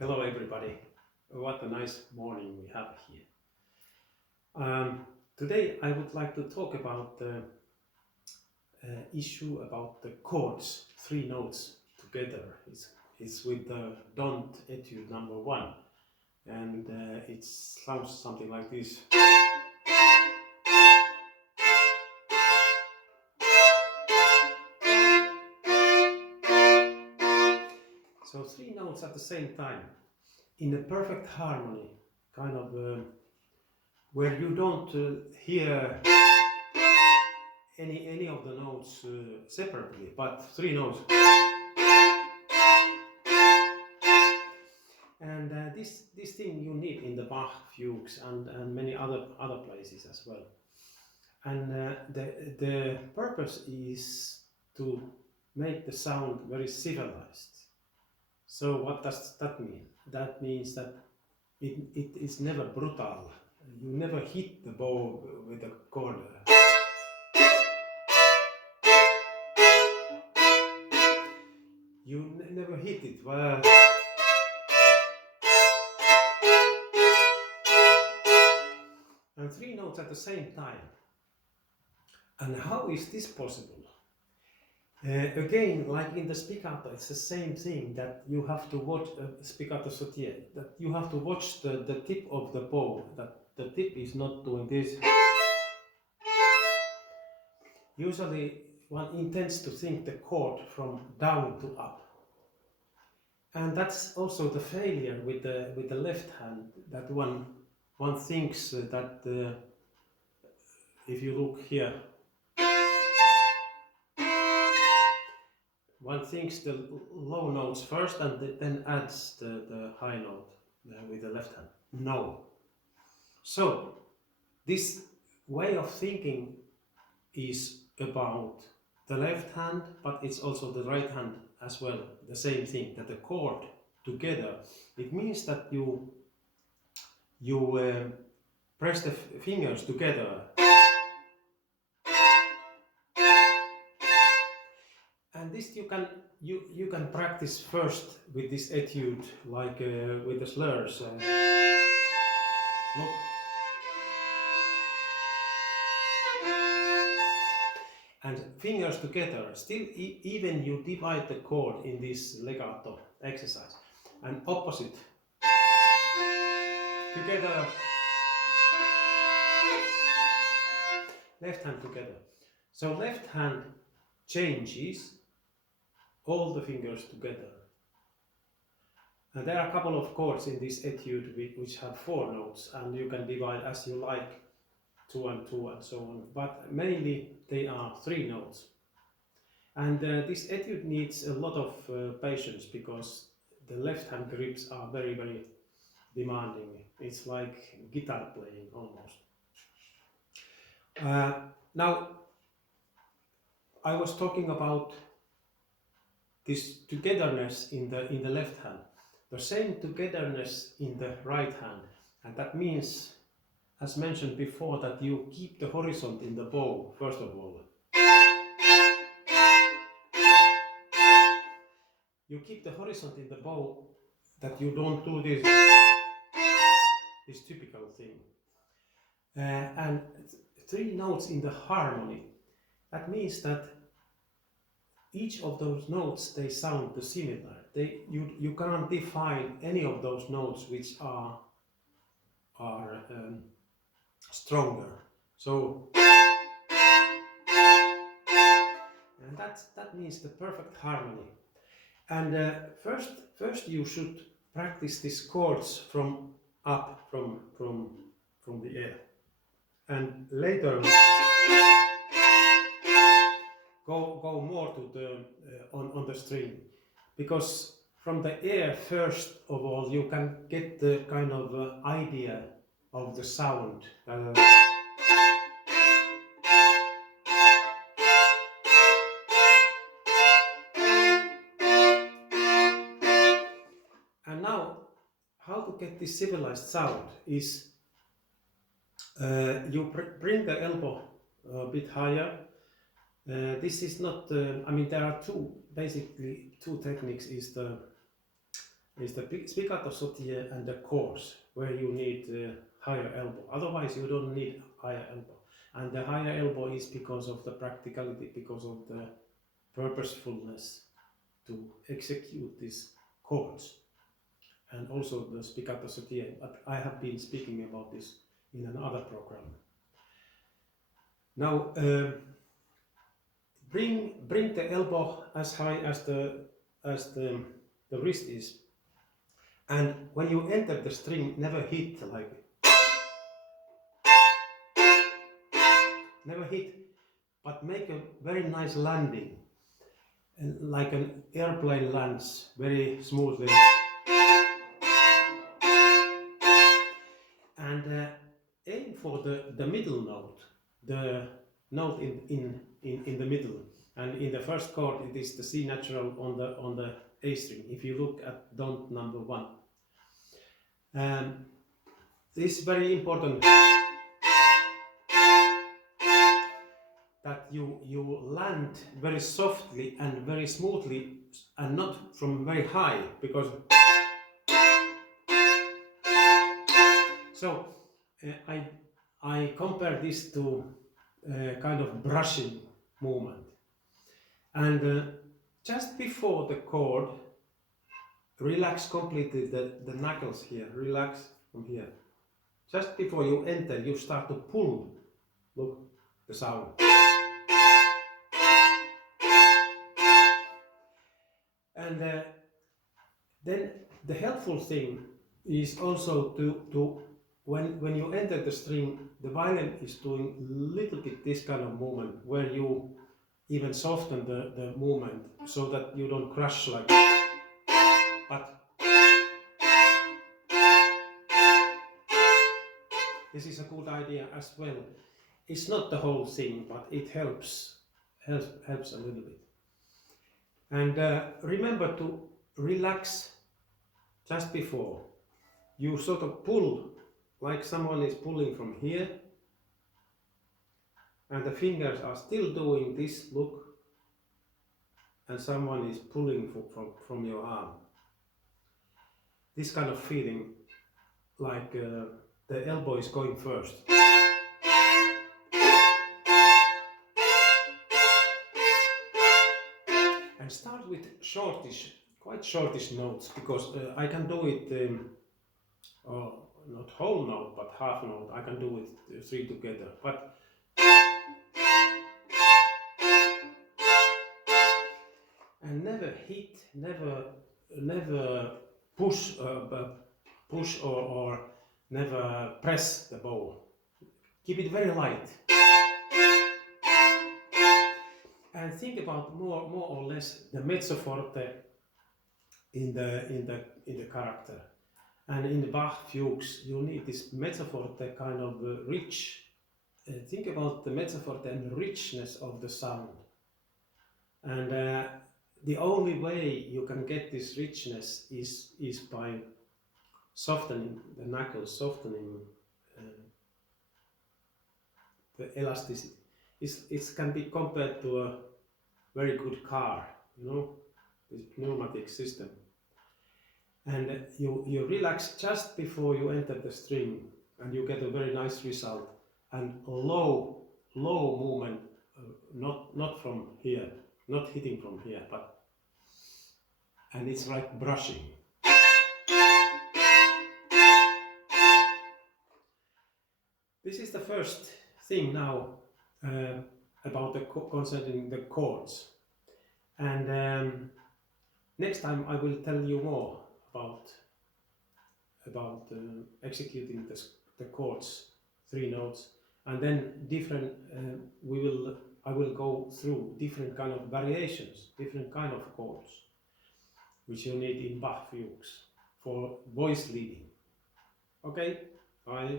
Hello everybody, what a nice morning we have here. Today I would like to talk about the issue about the chords, three notes together. It's with the Dont Etyde number 1 and it sounds something like this. So three notes at the same time in a perfect harmony, kind of where you don't hear any of the notes separately, but three notes. And this thing you need in the Bach fugues and many other places as well. And the purpose is to make the sound very civilized. So what does that mean? That means that it is never brutal. You never hit the bow with a chord. You never hit it. Well, and three notes at the same time. And how is this possible? Again, like in the spiccato, it's the same thing, that you have to watch spiccato sautier, that you have to watch the tip of the bow, that the tip is not doing this. Usually one intends to think the chord from down to up. And that's also the failure with the left hand, that one thinks that if you look here, one thinks the low notes first and then adds the high note with the left hand. No. So this way of thinking is about the left hand, but it's also the right hand as well. The same thing, that the chord together, it means that you press the fingers together. And this you can practice first with this etude, like with the slurs. Look. And fingers together. Still, even you divide the chord in this legato exercise. And opposite. Together. Left hand together. So left hand changes all the fingers together. And there are a couple of chords in this etude which have 4 notes, and you can divide as you like, 2 and 2 and so on, but mainly they are 3 notes. And this etude needs a lot of patience, because the left hand grips are very, very demanding. It's like guitar playing almost. Now I was talking about this togetherness in the left hand, the same togetherness in the right hand, and that means, as mentioned before, that you keep the horizon in the bow first of all. You keep the horizon in the bow, that you don't do this typical thing. And 3 notes in the harmony, that means that each of those notes, they sound similar. You can't define any of those notes which are stronger. So, and that means the perfect harmony. And first you should practice these chords from up, from the air, and later go more to the on the string, because from the air first of all you can get the kind of idea of the sound. And now, how to get this civilized sound is you bring the elbow a bit higher. This is not, I mean, there are basically two techniques. Is the is the spiccato sautille and the chords, where you need higher elbow. Otherwise you don't need higher elbow. And the higher elbow is because of the practicality, because of the purposefulness to execute these chords. And also the spiccato sautille, but I have been speaking about this in another program. Now bring the elbow as high as the wrist is, and when you enter the string, never hit like never hit, but make a very nice landing, and like an airplane lands very smoothly. And aim for the middle note, the note in the middle. And in the first chord it is the C natural on the A string, if you look at Dont number 1. This is very important that you land very softly and very smoothly, and not from very high, because so I compare this to kind of brushing movement. And just before the chord, relax completely the knuckles here, relax from here. Just before you enter, you start to pull, look, the sound. And then the helpful thing is also to when you enter the string, the violin is doing little bit this kind of movement, where you even soften the movement so that you don't crush like that. But this is a good idea as well. It's not the whole thing, but it helps a little bit. And remember to relax just before. You sort of pull like someone is pulling from here, and the fingers are still doing this, look, and someone is pulling from your arm. This kind of feeling, like the elbow is going first. And start with quite shortish notes, because I can do it, not whole note, but half note. I can do it 3 together. But and never hit, never push or never press the bow. Keep it very light. And think about more or less the mezzo forte in the character. And in the Bach fugues, you need this mezzo forte kind of rich. Think about the mezzo forte and the richness of the sound. And the only way you can get this richness is by softening the knuckles, softening the elasticity. It can be compared to a very good car, you know, this pneumatic system. And you relax just before you enter the string, and you get a very nice result. And low movement, not from here, not hitting from here, and it's like brushing. This is the first thing now about concerning the chords. And next time I will tell you more about executing the chords, 3 notes, and then different. I will go through different kind of variations, different kind of chords, which you need in Bach fugues for voice leading. Okay, bye.